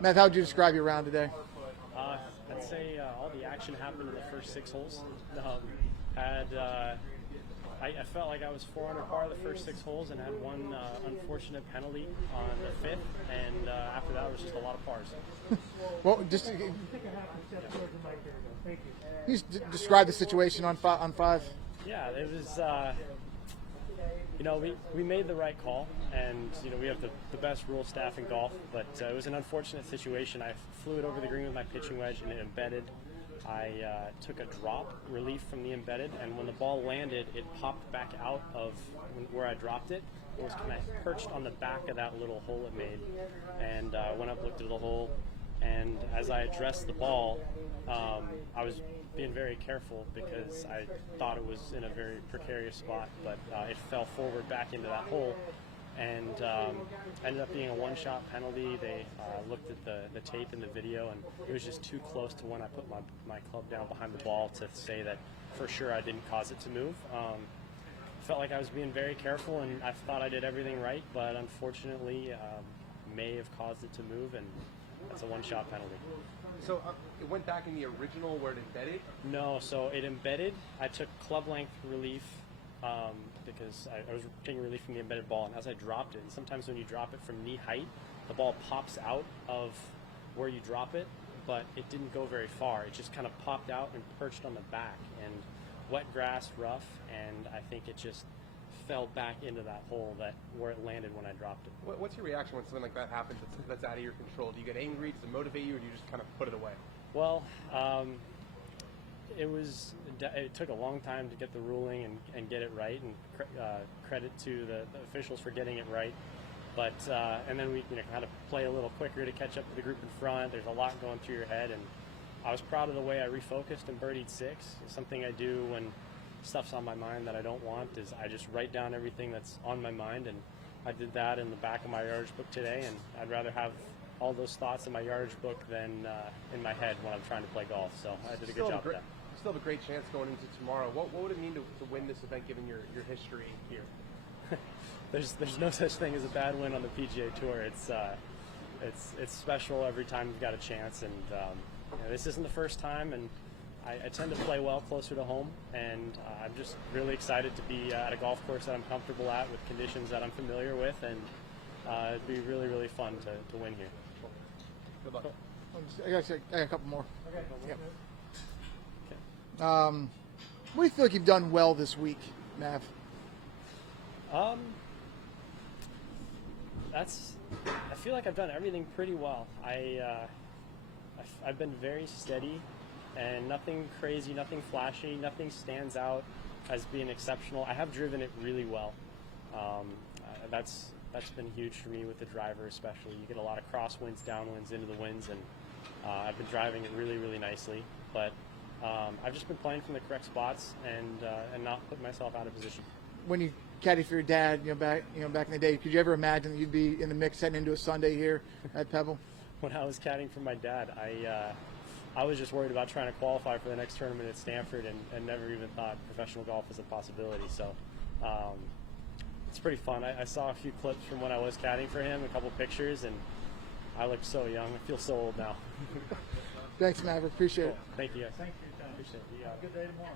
Matt, how would you describe your round today? I'd say all the action happened in the first 6 holes. I felt like I was 4 under par the first 6 holes and had one unfortunate penalty on the 5th, and after that it was just a lot of pars. Well, just describe the situation on 5. Yeah, it was. We made the right call, and we have the best rule staff in golf, but it was an unfortunate situation. I flew it over the green with my pitching wedge, and it embedded. I took a drop relief from the embedded, and when the ball landed, it popped back out of where I dropped it. It was kind of perched on the back of that little hole it made, and I went up, looked at the hole, and as I addressed the ball, I was being very careful because I thought it was in a very precarious spot, but it fell forward back into that hole, and ended up being a one-shot penalty. They looked at the tape and the video, and it was just too close to when I put my club down behind the ball to say that for sure I didn't cause it to move. Felt like I was being very careful, and I thought I did everything right, but unfortunately may have caused it to move, and that's a one-shot penalty. So it went back in the original where it embedded? No, so it embedded. I took club length relief because I was taking relief from the embedded ball, and as I dropped it, and sometimes when you drop it from knee height, the ball pops out of where you drop it, but it didn't go very far. It just kind of popped out and perched on the back, and wet grass, rough, and I think it just fell back into that hole where it landed when I dropped it. What's your reaction when something like that happens that's out of your control? Do you get angry? Does it motivate you, or do you just kind of put it away? Well, it took a long time to get the ruling and get it right, and credit to the officials for getting it right. But and then we kind of play a little quicker to catch up to the group in front. There's a lot going through your head, and I was proud of the way I refocused and birdied 6. It's something I do when stuff's on my mind that I don't want, is I just write down everything that's on my mind, and I did that in the back of my yardage book today, and I'd rather have all those thoughts in my yardage book than in my head when I'm trying to play golf. So I did a good job with that. You still have a great chance going into tomorrow. What would it mean to win this event given your history here? There's no such thing as a bad win on the PGA Tour. It's special every time you've got a chance, and this isn't the first time, and I tend to play well closer to home, and I'm just really excited to be at a golf course that I'm comfortable at with conditions that I'm familiar with, and it'd be really, really fun to win here. Good luck. I got a couple more. Okay. Yep. Okay. What do you feel like you've done well this week, Mav? I feel like I've done everything pretty well. I've been very steady, and nothing crazy, nothing flashy, nothing stands out as being exceptional. I have driven it really well. That's been huge for me with the driver, especially. You get a lot of crosswinds, downwinds, into the winds, and I've been driving it really, really nicely. But I've just been playing from the correct spots and not putting myself out of position. When you caddy for your dad, back in the day, could you ever imagine that you'd be in the mix heading into a Sunday here at Pebble? When I was caddying for my dad, I was just worried about trying to qualify for the next tournament at Stanford, and never even thought professional golf was a possibility. So it's pretty fun. I saw a few clips from when I was caddying for him, a couple pictures, and I look so young. I feel so old now. Thanks, Maverick. Appreciate it. Thank you, guys. Thanks for your time. Appreciate it. Good day tomorrow.